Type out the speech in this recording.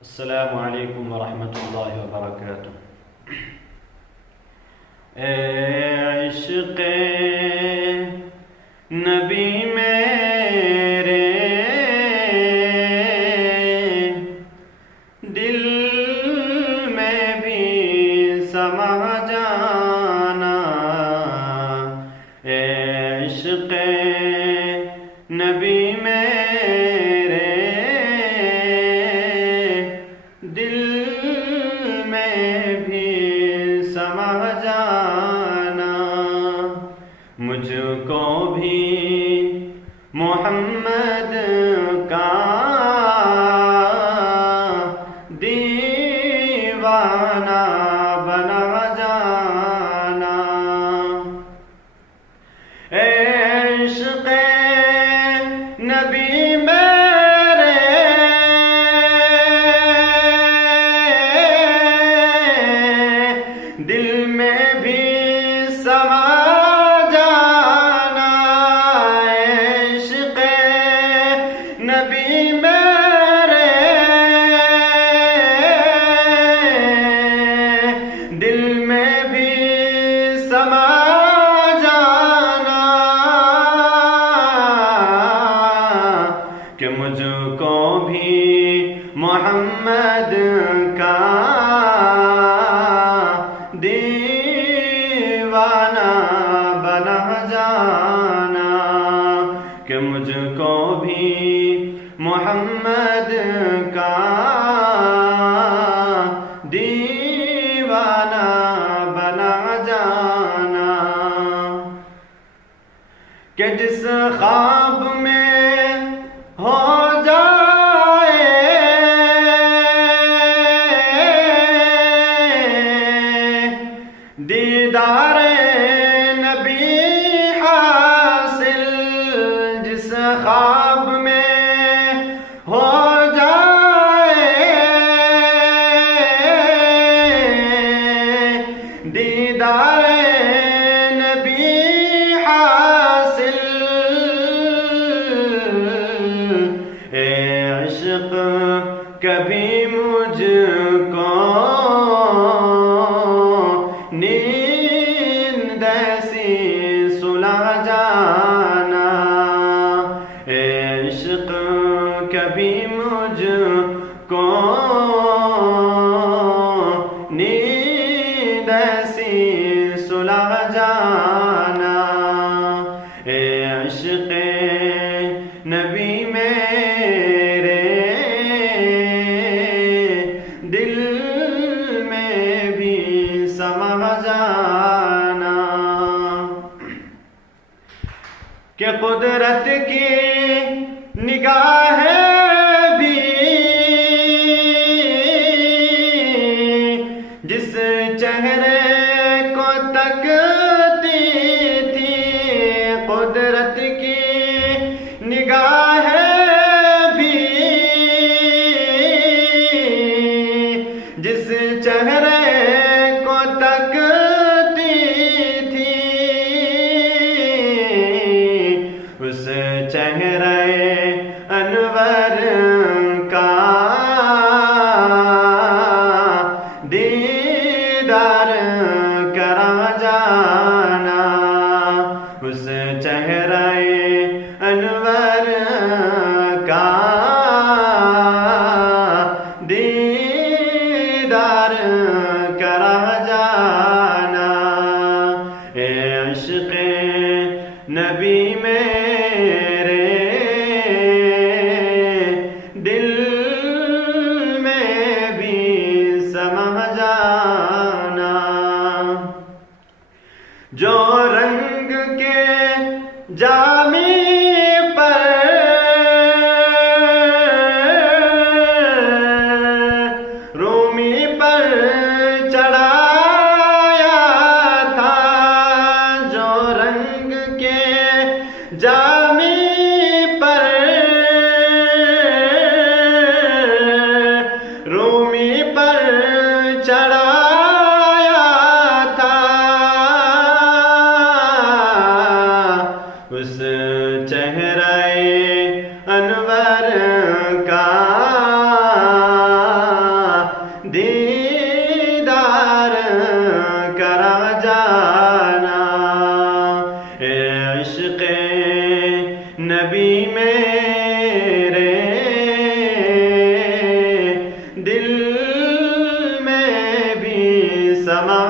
अस्सलामु अलैकुम वरहमतुल्लाहि वबरकातुह। इश्क़े नबी मेरे दिल में भी समा जाना। इश्क़े नबी मेरे दिल में भी समा जाना। मुझको भी मोहम्मद का दीवाना बना जाना। इश्क़े नबी मेरे दिल में भी समा जाना। इश्क़े नबी मेरे दिल में भी समा जाना। कि मुझको भी मोहम्मद का दीवाना बना जाना। कि मुझको भी मोहम्मद का दीवाना बना जाना। कि जिस ख्वाब में हो जाए दीदारे नबी हासिल, जिस ख्वाब में हो जाए दीदारे नबी हासिल। इश्क़ कभी मुझको नींद ऐसी सुला जाना। इश्क़ कभी मुझको नींद ऐसी सुला जाना। इश्क़े नबी मेरे दिल में भी समा जाना। कि कुदरत की निगाह भी जिस चेहरे को तकती थी, कुदरत की निगाह भी जिस चेहरे को तकती थी, उस चेहरे अनवर का दीदार करा जाना। उस चेहरे अनवर का दीदार करा जाना। इश्क़े नबी मेरे दिल में भी समा जाना। जो रंग के जामी पर रूमी पर चढ़ाया था, जो रंग के जामी पर रूमी पर चढ़ाया था, उस चेहरे अनवर का समम